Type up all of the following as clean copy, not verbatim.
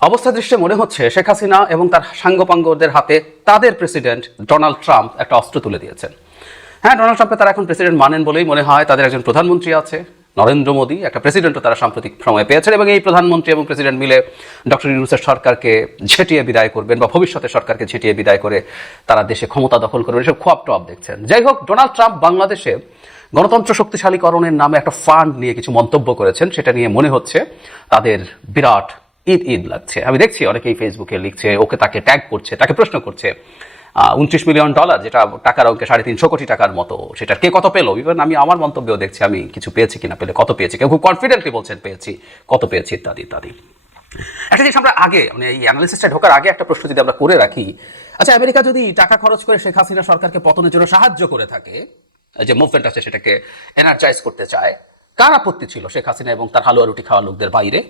অবস্থা দৃষ্টে মনে হচ্ছে শেখ হাসিনা এবং তার সাঙ্গপাঙ্গদের হাতে তাদের প্রেসিডেন্ট ডোনাল্ড ট্রাম্প একটা অস্ত্র তুলে দিয়েছেন। হ্যাঁ, ডোনাল্ড ট্রাম্পকে তারা এখন প্রেসিডেন্ট মানেন বলেই মনে হয়। তাদের একজন প্রধানমন্ত্রী আছে, নরেন্দ্র মোদী, একটা প্রেসিডেন্টও তারা সাম্প্রতিক সময়ে পেয়েছেন, এবং এই প্রধানমন্ত্রী এবং প্রেসিডেন্ট মিলে ডক্টর ইউনূসের সরকারকে ঝেঁটিয়ে বিদায় করবেন বা ভবিষ্যতের সরকারকে ঝেঁটিয়ে বিদায় করে তারা দেশে ক্ষমতা দখল করবেন, এসব খোয়াব টোয়াব দেখছেন। যাই হোক, ডোনাল্ড ট্রাম্প বাংলাদেশে গণতন্ত্র শক্তিশালীকরণের নামে একটা ফান্ড নিয়ে কিছু মন্তব্য করেছেন, সেটা নিয়ে মনে হচ্ছে তাদের বিরাট ঈদ ঈদ লাগছে। আমি দেখছি অনেকেই ফেসবুকে লিখছে, ওকে তাকে ট্যাগ করছে, তাকে প্রশ্ন করছে 29 মিলিয়ন ডলার, যেটা টাকার অঙ্কে 350 কোটি টাকার মতো, সেটা কে কত পেলো। ইভেন আমি আমার মন্তব্যেও দেখছি আমি কিছু পেয়েছি কিনা, পেলে কত পেয়েছি, কেউ খুব কনফিডেন্টলি বলছেন পেয়েছি, কত পেয়েছি, ইত্যাদি ইত্যাদি। একটা জিনিস আমরা আগে মানে এই অ্যানালিসিসটা ঢোকার আগে একটা প্রশ্ন যদি আমরা করে রাখি, আচ্ছা, আমেরিকা যদি টাকা খরচ করে শেখ হাসিনা সরকারকে পতনের জন্য সাহায্য করে থাকে, যে মুভমেন্ট আছে সেটাকে এনার্জাইজ করতে চায়, কার আপত্তি ছিল শেখ হাসিনা এবং তার হালুয়া রুটি খাওয়া লোকদের বাইরে?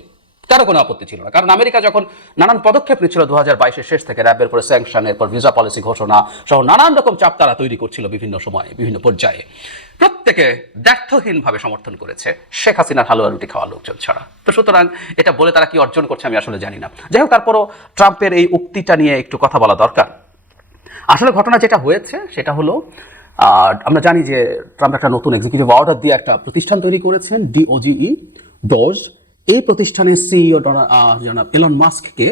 কারো কোনো আপত্তি ছিল না। কারণ আমেরিকা যখন নানান পদক্ষেপ নিচ্ছিল 2022-এর শেষ থেকে, র্যাবের পরে স্যাংশন, এরপর ভিসা পলিসি ঘোষণা সহ নানান রকম চাপ তারা তৈরি করছিল বিভিন্ন সময়ে, বিভিন্ন পর্যায়ে, প্রত্যেকে দ্ব্যর্থহীনভাবে সমর্থন করেছে শেখ হাসিনার হালুয়া রুটি খাওয়া লোকজন ছাড়া। তো সুতরাং এটা বলে তারা কি অর্জন করছে আমি আসলে জানি না। যাই হোক, তারপরও ট্রাম্পের এই উক্তিটা নিয়ে একটু কথা বলা দরকার। আসলে ঘটনা যেটা হয়েছে সেটা হলো, আমরা জানি যে ট্রাম্প একটা নতুন এক্সিকিউটিভ অর্ডার দিয়ে একটা প্রতিষ্ঠান তৈরি করেছেন, DOGE। এই প্রতিষ্ঠানের সিইও জনাব এলন মাস্ককে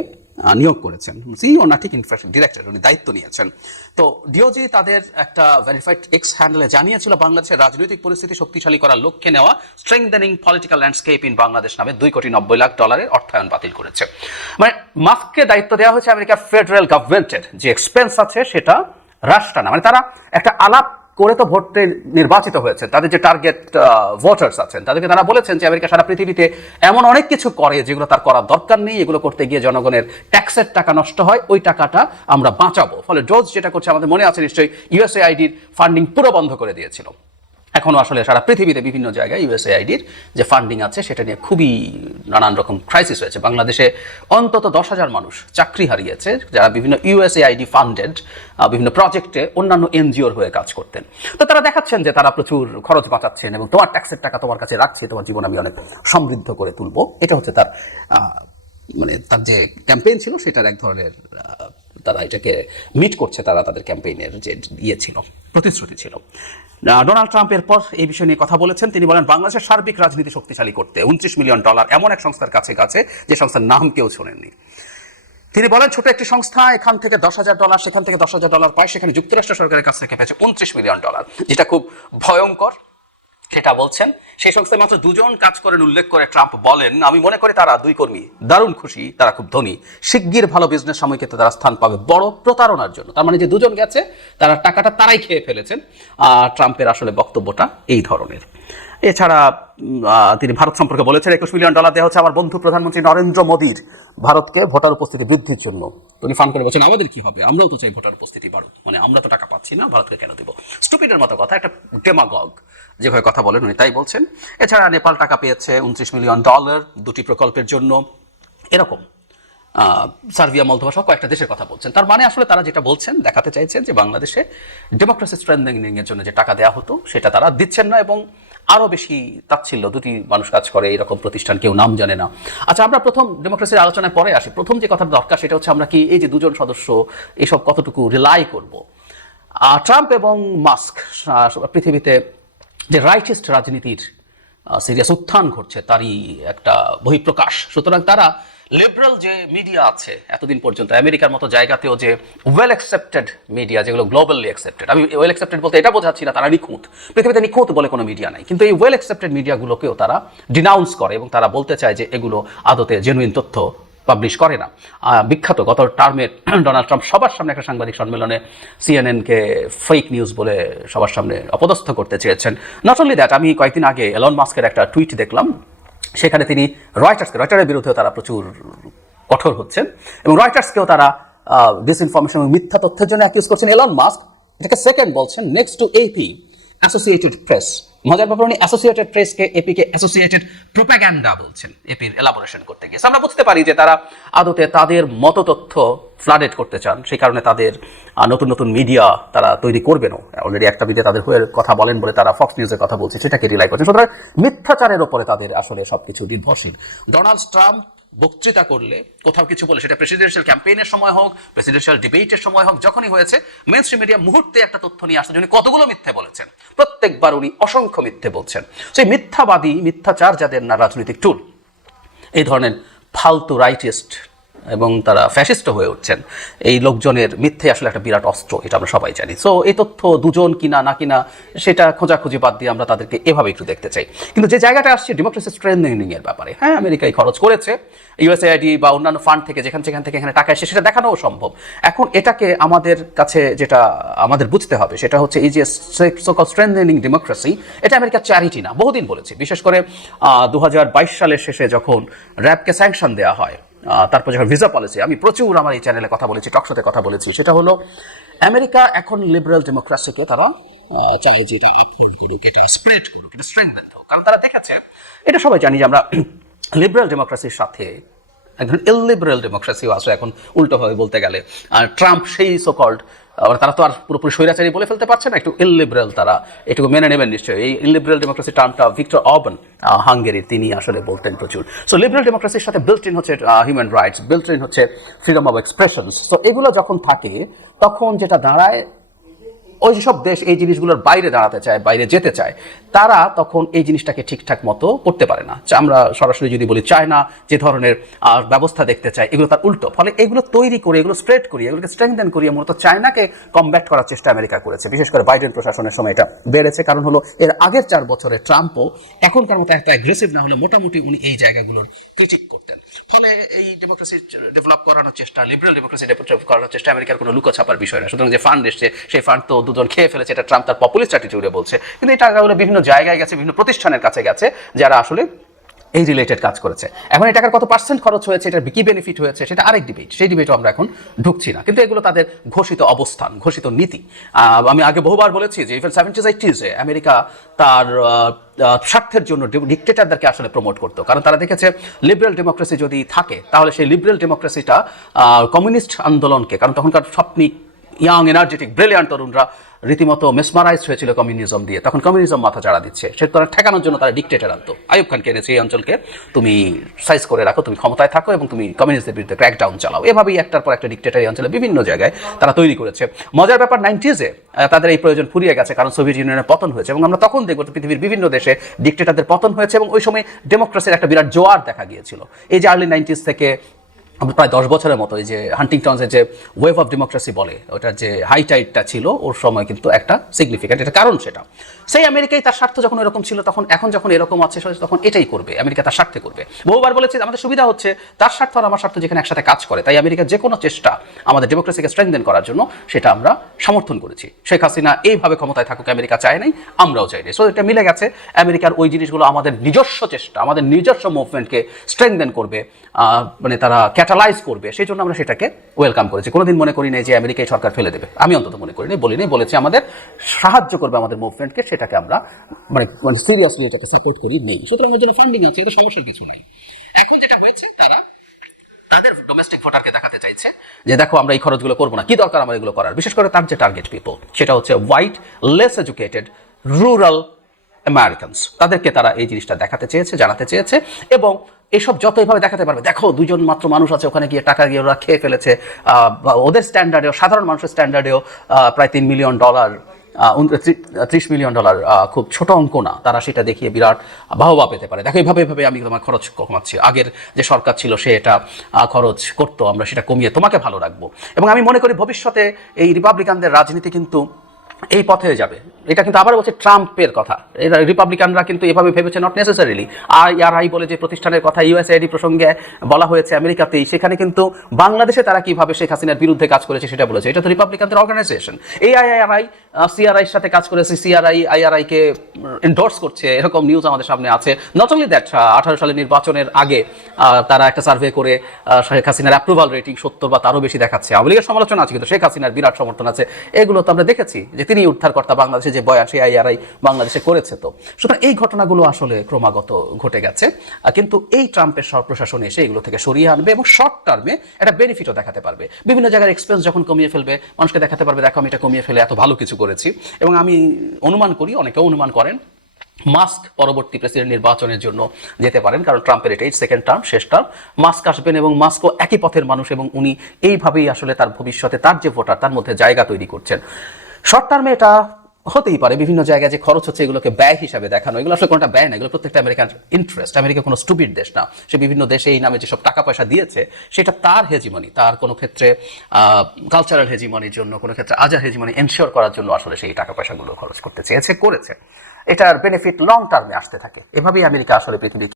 নিয়োগ করেছেন। সিইও না, ঠিক ইনফ্রাস্ট্রাকচার ডিরেক্টর, উনি দায়িত্ব নিয়েছেন। তো DOGE তাদের একটা ভেরিফাইড এক্স হ্যান্ডেলে জানিয়েছিল বাংলাদেশের রাজনৈতিক পরিস্থিতি শক্তিশালী করার লক্ষ্যে নেওয়া strengthening political landscape in Bangladesh নামে $2.90 কোটি অর্থায়ন বাতিল করেছে। মানে মাস্ককে দায়িত্ব দেওয়া হয়েছে আমেরিকার ফেডারেল গভর্নমেন্টের যে এক্সপেন্স আছে সেটা হ্রাস টানা। মানে তারা একটা আলাপ করে তো ভোটে নির্বাচিত হয়েছে, তাদের যে টার্গেট ভোটার্স আছেন তাদেরকে তারা বলেছেন যে আমেরিকা সারা পৃথিবীতে এমন অনেক কিছু করে যেগুলো তার করার দরকার নেই, এগুলো করতে গিয়ে জনগণের ট্যাক্সের টাকা নষ্ট হয়, ওই টাকাটা আমরা বাঁচাবো। ফলে ডোজ যেটা করছে, আমাদের মনে আছে নিশ্চয়ই, USAIDর ফান্ডিং পুরো বন্ধ করে দিয়েছিল। এখনও আসলে সারা পৃথিবীতে বিভিন্ন জায়গায় USAIDর যে ফান্ডিং আছে সেটা নিয়ে খুবই নানান রকম ক্রাইসিস হয়েছে। বাংলাদেশে অন্তত 10,000 মানুষ চাকরি হারিয়েছে যারা বিভিন্ন USAID ফান্ডেড বিভিন্ন প্রজেক্টে অন্যান্য NGOর হয়ে কাজ করতেন। তো তারা দেখাচ্ছেন যে তারা প্রচুর খরচ বাঁচাচ্ছেন এবং তোমার ট্যাক্সের টাকা তোমার কাছে রাখছে, তোমার জীবন আমি অনেক সমৃদ্ধ করে তুলবো। এটা হচ্ছে তার মানে তার যে ক্যাম্পেইন ছিল সেটার এক ধরনের তারা এটাকে মিট করছে, তারা তাদের ক্যাম্পেইনের যে ছিল, প্রতিশ্রুতি ছিল। ডোনাল্ড ট্রাম্প এরপর এই বিষয় নিয়ে কথা বলেছেন। তিনি বলেন বাংলাদেশের সার্বিক রাজনীতি শক্তিশালী করতে $29 মিলিয়ন এমন এক সংস্থার কাছে কাছে যে সংস্থার নাম কেউ শোনেননি। তিনি বলেন ছোট একটি সংস্থা এখান থেকে $10,000, সেখান থেকে $10,000 পায়, সেখানে যুক্তরাষ্ট্র সরকারের কাছ থেকে পেয়েছে $29 মিলিয়ন, যেটা খুব ভয়ঙ্কর, সেটা বলছেন। সেই সংস্থায় মাত্র 2 জন কাজ করেন উল্লেখ করে ট্রাম্প বলেন, আমি মনে করি তারা 2 কর্মী দারুণ খুশি, তারা খুব ধনী, শিগগির ভালো বিজনেস সময়কে তারা স্থান পাবে বড় প্রতারণার জন্য। তার মানে যে 2 জন গেছে তারা টাকাটা তারাই খেয়ে ফেলেছেন। ট্রাম্পের আসলে বক্তব্যটা এই ধরনের। এছাড়া তিনি ভারত সম্পর্কে বলেছেন $21 মিলিয়ন দেওয়া হচ্ছে আমার বন্ধু প্রধানমন্ত্রী নরেন্দ্র মোদীর ভারতকে ভোটার উপস্থিতি বৃদ্ধির জন্য। তিনি ফান করে বলছেন আমাদের কি হবে, আমরাও তো চাই ভোটার উপস্থিতি বাড়ুক, মানে আমরা তো টাকা পাচ্ছি না, ভারতকে কেন দেবো। স্টুপিডের মতো কথা, একটা ডেমাগগ যেভাবে কথা বলেন উনি তাই বলছেন। এছাড়া নেপাল টাকা পেয়েছে $29 মিলিয়ন 2টি প্রকল্পের জন্য, এরকম সার্বিয়া, মলদোভা সহ কয়েকটা দেশের কথা বলছেন। তার মানে আসলে তারা যেটা বলছেন, দেখাতে চাইছেন যে বাংলাদেশে ডেমোক্রেসি স্ট্রেংথেনিং এর জন্য যে টাকা দেওয়া হতো সেটা তারা দিচ্ছেন না, এবং আরো বেশি তাচ্ছিল্য, 2টি মানুষ কাজ করে এরকম প্রতিষ্ঠান, কেউ নাম জানে না। আচ্ছা, আমরা প্রথম ডেমোক্রেসির আলোচনায় পরে আসি। প্রথম যে কথাটা দরকার সেটা হচ্ছে আমরা কি এই যে 2 জন সদস্য এসব কতটুকু রিলাই করব। ট্রাম্প এবং মাস্ক পৃথিবীতে যে রাইটিস্ট রাজনীতির সিরিয়াস উত্থান ঘটছে তারই একটা বহিঃপ্রকাশ। সুতরাং তারা লিবারেল যে মিডিয়া আছে এতদিন পর্যন্ত আমেরিকার মতো জায়গাতেও যে ওয়েল অ্যাকসেপ্টেড মিডিয়া, যেগুলো গ্লোবালি অ্যাকসেপ্টেড, আমি ওয়েল অ্যাকসেপ্টেড বলতে এটা বোঝাচ্ছি না তারা নিখুঁত, পৃথিবীতে নিখুঁত বলে কোনো মিডিয়া নাই, কিন্তু এই ওয়েল অ্যাকসেপ্টেড মিডিয়াগুলোকেও তারা ডিনাউন্স করে এবং তারা বলতে চায় যে এগুলো আদতে জেনুইন তথ্য পাবলিশ করে না। বিখ্যাত গত টার্মে ডোনাল্ড ট্রাম্প সবার সামনে একটা সাংবাদিক সম্মেলনে CNN-কে ফেক নিউজ বলে সবার সামনে অপদস্থ করতে চেয়েছেন। নট অনলি দ্যাট, আমি কয়েকদিন আগে এলন মাস্কের একটা টুইট দেখলাম, সেখানে তিনি রয়টার্সের বিরুদ্ধে তারা প্রচুর কঠোর হচ্ছেন এবং রয়টার্সকেও তারা ডিসইনফরমেশন এবং মিথ্যা তথ্যের জন্য অ্যাকিউজ করছেন। এলন মাস্ক এটাকে সেকেন্ড বলছেন, next to AP, Associated press. মজার ব্যাপার, উনি অ্যাসোসিয়েটেড প্রেসকে, এপিকে অ্যাসোসিয়েটেড প্রোপাগ্যান্ডা বলছেন এপির এলাবোরেশন করতে গিয়ে। আমরা বুঝতে পারি যে তারা আদতে তাদের মতো তথ্য ফ্লাডেড করতে চান, সেই কারণে তাদের নতুন নতুন মিডিয়া তারা তৈরি করবেনও। অলরেডি একটা মিডিয়া তাদের হয়ে কথা বলেন বলে তারা ফক্স নিউজের কথা বলছে, সেটাকে রিলাই করছেন। সুতরাং মিথ্যাচারের ওপরে তাদের আসলে সবকিছু নির্ভরশীল। ডোনাল্ড ট্রাম্প বক্তৃতা করলে, কোথাও কিছু বলে, সেটা প্রেসিডেন্সিয়াল ক্যাম্পেইনের সময় হোক, প্রেসিডেন্সিয়াল ডিবেটের সময় হোক, যখনই হয়েছে মেইন স্ট্রিম মিডিয়া মুহূর্তে একটা তথ্য নিয়ে আসতে উনি কতগুলো মিথ্যে বলেছেন, প্রত্যেকবার উনি অসংখ্য মিথ্যে বলছেন। সেই মিথ্যাবাদী, মিথ্যাচার যাদের না রাজনৈতিক টুল, এই ধরনের ফালতু রাইটিস্ট এবং তারা ফ্যাসিস্ট হয়ে উঠছেন, এই লোকজনের মিথ্যে আসলে একটা বিরাট অস্ত্র, এটা আমরা সবাই জানি। সো এই তথ্য দুজন কিনা না কিনা সেটা খোঁজাখুঁজি বাদ দিয়ে আমরা তাদেরকে এভাবে একটু দেখতে চাই। কিন্তু যে জায়গাটা আসছে ডেমোক্রেসি স্ট্রেংথেনিং এর ব্যাপারে, হ্যাঁ আমেরিকায় খরচ করেছে, ইউএসএআইডি বা অন্যান্য ফান্ড থেকে যেখান থেকে এখানে টাকা এসে সেটা দেখানোও সম্ভব। এখন এটাকে আমাদের কাছে যেটা আমাদের বুঝতে হবে সেটা হচ্ছে এই যে সোকল স্ট্রেংথেনিং ডেমোক্রেসি, এটা আমেরিকার চ্যারিটি না, বহুদিন বলেছি। বিশেষ করে 2022 সালের শেষে যখন র্যাবকে স্যাংশন দেওয়া হয়, তারপর যখন ভিসা পলিসি, আমি প্রচুর আমার এই চ্যানেলে কথা বলেছি, টকশোতে কথা বলেছি, সেটা হলো আমেরিকা এখন লিবারেল ডেমোক্রেসিকে তারা চায় যে এটা আপহোল্ড করুক, এটা স্প্রেড করুক, এটা স্ট্রেংথেন হোক। কারণ তারা দেখেছে, এটা সবাই জানি যে আমরা লিবারেল ডেমোক্রেসির সাথে একজন ইললিবারেল ডেমোক্রেসিও আছে এখন, উল্টোভাবে বলতে গেলে। আর ট্রাম্প সেই সোকল্ড, তারা তো আর পুরোপুরি স্বৈরাচারী বলে ফেলতে পারছে না, একটু ইললিবারেল, তারা এটুকু মেনে নেবেন নিশ্চয়ই। এই ইললিবারেল ডেমোক্রেসি টার্মটা ভিক্টর অরবান, হাঙ্গেরির, তিনি আসলে বলতেন প্রচুর। সো লিবারেল ডেমোক্রেসির সাথে বিল্ট ইন হচ্ছে হিউম্যান রাইটস, বিল্ট ইন হচ্ছে ফ্রিডম অফ এক্সপ্রেশনস। সো এগুলো যখন থাকে তখন যেটা দাঁড়ায়, ওই সব দেশ এই জিনিসগুলোর বাইরে দাঁড়াতে চায়, বাইরে যেতে চায়, তারা তখন এই জিনিসটাকে ঠিকঠাক মতো করতে পারে না। আমরা সরাসরি যদি বলি চায়না যে ধরনের ব্যবস্থা দেখতে চায়, এগুলো তার উল্টো। ফলে এগুলো তৈরি করে, এগুলো স্প্রেড করিয়ে, এগুলোকে স্ট্রেংথেন করিয়ে মূলত চায়নাকে কমব্যাট করার চেষ্টা আমেরিকা করেছে। বিশেষ করে বাইডেন প্রশাসনের সময় এটা বেড়েছে, কারণ হলো এর আগের 4 বছরে ট্রাম্পও এখনকার মতো এত অ্যাগ্রেসিভ না হলে মোটামুটি উনি এই জায়গাগুলোর ক্রিটিক করতেন। ফলে এই ডেমোক্রেসি ডেভেলপ করানোর চেষ্টা, লিবারেল ডেমোক্রেসি ডেভেলপ করানোর চেষ্টা আমেরিকার কোনো লুকোছাপার বিষয় না। সুতরাং যে ফান্ড এসছে, সেই ফান্ড তো দুজন খেয়ে ফেলেছে, এটা ট্রাম্প তার পপুলিস্ট অ্যাটিটিউডে বলছে। কিন্তু এই টাকাগুলো বিভিন্ন জায়গায় গেছে, বিভিন্ন প্রতিষ্ঠানের কাছে গেছে যারা আসলে এই রিলেটেড কাজ করেছে। এখন এই টাকার কত পার্সেন্ট খরচ হয়েছে, এটার কি বেনিফিট হয়েছে, সেটা আরেক ডিবেট, সেই ডিবেটও আমরা এখন ঢুকছি না। কিন্তু এগুলো তাদের ঘোষিত অবস্থান, ঘোষিত নীতি। আমি আগে বহুবার বলেছি যে ইভেন 70s 80s আমেরিকা তার স্বার্থের জন্য ডিক্টেটরদেরকে আসলে প্রমোট করতো, কারণ তারা দেখেছে লিবারেল ডেমোক্রেসি যদি থাকে তাহলে সেই লিবারেল ডেমোক্রেসিটা কমিউনিস্ট আন্দোলনকে, কারণ তখনকার স্বপ্নিক ইয়াং এনার্জেটিক ব্রিলিয়ান্ট তরুণরা রীতিমতো মেসমারাইজ হয়েছিল কমিউনিজম দিয়ে, তখন কমিউনিজম মাথা চাড়া দিচ্ছে, সে তারা ঠেকানোর জন্য তারা ডিক্টেটর আনতো। আইয়ুব খানকে এনেছে এই অঞ্চলকে, তুমি সাইজ করে রাখো, তুমি ক্ষমতায় থাকো এবং তুমি কমিউনিস্টদের বিরুদ্ধে ক্র্যাকডাউন চালাও। এভাবেই একটার পর একটা ডিক্টেটর এই অঞ্চলে বিভিন্ন জায়গায় তারা তৈরি করেছে। মজার ব্যাপার 90s তাদের এই প্রয়োজন ফুরিয়ে গেছে, কারণ সোভিয়েত ইউনিয়নের পতন হয়েছে এবং আমরা তখন দেখবো পৃথিবীর বিভিন্ন দেশে ডিক্টেটরদের পতন হয়েছে এবং ওই সময় ডেমোক্রেসির একটা বিরাট জোয়ার দেখা গিয়েছিল। এই যে আর্লি 90s থেকে প্রায় 10 বছরের মতো এই যে হান্টিংটনসের যে ওয়েভ অফ ডেমোক্রেসি বলে, ওটার যে হাই টাইডটা ছিল ওর সময় কিন্তু একটা সিগনিফিক্যান্ট, এটা কারণ সেটা সেই আমেরিকায় তার স্বার্থ যখন এরকম ছিল, তখন এখন যখন এরকম আছে তখন এটাই করবে, আমেরিকা তার স্বার্থে করবে। বহুবার বলেছি আমাদের সুবিধা হচ্ছে তার স্বার্থ আর আমার স্বার্থ যেখানে একসাথে কাজ করে, তাই আমেরিকার যে কোনো চেষ্টা আমাদের ডেমোক্রেসিকে স্ট্রেংথেন করার জন্য সেটা আমরা সমর্থন করেছি। শেখ হাসিনা এইভাবে ক্ষমতায় থাকুক আমেরিকা চায় নাই, আমরাও চাই নাই। সো এটা মিলে গেছে। আমেরিকার ওই জিনিসগুলো আমাদের নিজস্ব চেষ্টা, আমাদের নিজস্ব মুভমেন্টকে স্ট্রেংথেন করবে, মানে তারা ক্যাটালাইজ করবে, সেই জন্য আমরা সেটাকে ওয়েলকাম করেছি। কোনোদিন মনে করি নাই যে আমেরিকায় সরকার ফেলে দেবে, আমি অন্তত মনে করি নাই, বলিনি, বলেছি আমাদের সাহায্য করবে আমাদের মুভমেন্টকে, সেটাকে আমরা মানে সিরিয়াসলি এটাকে সাপোর্ট করি নেই। সুতরাং ওর জন্য ফান্ডিং আছে, এটা সমস্যার কিছু নাই। এখন যেটা হয়েছে, তারা তাদের ডোমেস্টিক ভোটারকে দেখাতে চাইছে যে দেখো আমরা এই খরচগুলো করবো না, কি দরকার আমার এগুলো করার। বিশেষ করে তার যে টার্গেট পিপল সেটা হচ্ছে white, less educated, rural Americans, তাদেরকে তারা এই জিনিসটা দেখাতে চেয়েছে, জানাতে চেয়েছে। এবং এসব যত এভাবে দেখাতে পারবে, দেখো 2 জন মাত্র মানুষ আছে ওখানে গিয়ে টাকা গিয়ে ওরা খেয়ে ফেলেছে, ওদের স্ট্যান্ডার্ডেও, সাধারণ মানুষের স্ট্যান্ডার্ডেও প্রায় $3 মিলিয়ন, $30 মিলিয়ন খুব ছোট অঙ্ক না, তারা সেটা দেখিয়ে বিরাট বাহবা পেতে পারে। দেখো এইভাবে আমি তোমার খরচ কমাচ্ছি, আগের যে সরকার ছিল সে এটা খরচ করতো, আমরা সেটা কমিয়ে তোমাকে ভালো রাখবো। এবং আমি মনে করি ভবিষ্যতে এই রিপাবলিকানদের রাজনীতি কিন্তু এই পথে যাবে। এটা কিন্তু আবার বলছে ট্রাম্পের কথা, এরা রিপাবলিকানরা কিন্তু এভাবে ভেবেছে, নট নেসেসারিলি। IRI বলে যে প্রতিষ্ঠানের কথা ইউএসএআইডি প্রসঙ্গে বলা হয়েছে আমেরিকাতেই, সেখানে কিন্তু বাংলাদেশে তারা কিভাবে শেখ হাসিনার বিরুদ্ধে কাজ করেছে সেটা বলেছে। এটা তো রিপাবলিকানদের অর্গানাইজেশন। এই IRI CRIর সাথে কাজ করেছে, CRI IRIকে এন্ডোর্স করছে, এরকম নিউজ আমাদের সামনে আছে। নট অনলি দ্যাট, 18 সালের নির্বাচনের আগে তারা একটা সার্ভে করে শেখ হাসিনার অ্যাপ্রুভাল রেটিং 70 বা তারও বেশি দেখাচ্ছে। আওয়ামী লীগের সমালোচনা আছে কিন্তু শেখ হাসিনার বিরাট সমর্থন আছে। এগুলো তো আমরা দেখেছি যে তিনি উদ্ধারকর্তা, বাংলাদেশে যে বয়ান সেই IRI বাংলাদেশে করেছে। তো সুতরাং এই ঘটনাগুলো আসলে ক্রমাগত ঘটে গেছে, কিন্তু এই ট্রাম্পের প্রশাসন এসে এগুলো থেকে সরিয়ে আনবে এবং শর্ট টার্মে একটা বেনিফিটও দেখাতে পারবে। বিভিন্ন জায়গার এক্সপেন্স যখন কমিয়ে ফেলবে, মানুষকে দেখাতে পারবে দেখো আমি এটা কমিয়ে ফেলে এত ভালো কিছু করেছি। এবং আমি অনুমান করি, অনেকেও অনুমান করেন মাস্ক পরবর্তী প্রেসিডেন্ট নির্বাচনের জন্য যেতে পারেন, কারণ ট্রাম্পের এটাই সেকেন্ড টার্ম, শেষ টার্ম। মাস্ক আসবেন এবং মাস্কও একই পথের মানুষ, এবং উনি এইভাবেই আসলে তার ভবিষ্যতে তার যে ভোটার তার মধ্যে জায়গা তৈরি করছেন। শর্ট টার্মে এটা হতেই পারে, বিভিন্ন জায়গায় যে খরচ হচ্ছে এগুলোকে ব্যয় হিসাবে দেখানো, এগুলো আসলে কোনটা ব্যয় না, এগুলো প্রত্যেকটা আমেরিকান ইন্টারেস্ট। আমেরিকা কোনো স্টুপিড দেশ না, সে বিভিন্ন দেশে এই নামে যেসব টাকা পয়সা দিয়েছে সেটা তার হেজিমনি, তার কোনো ক্ষেত্রে কালচারাল হেজিমনির জন্য, কোনো ক্ষেত্রে আজার হেজিমনি এনশিওর করার জন্য আসলে সেই টাকা পয়সাগুলো খরচ করতে চেয়েছে, করেছে। এটার বেনিফিট লং টার্মে আসতে থাকে। এভাবেই আমেরিকা আসলে পৃথিবীর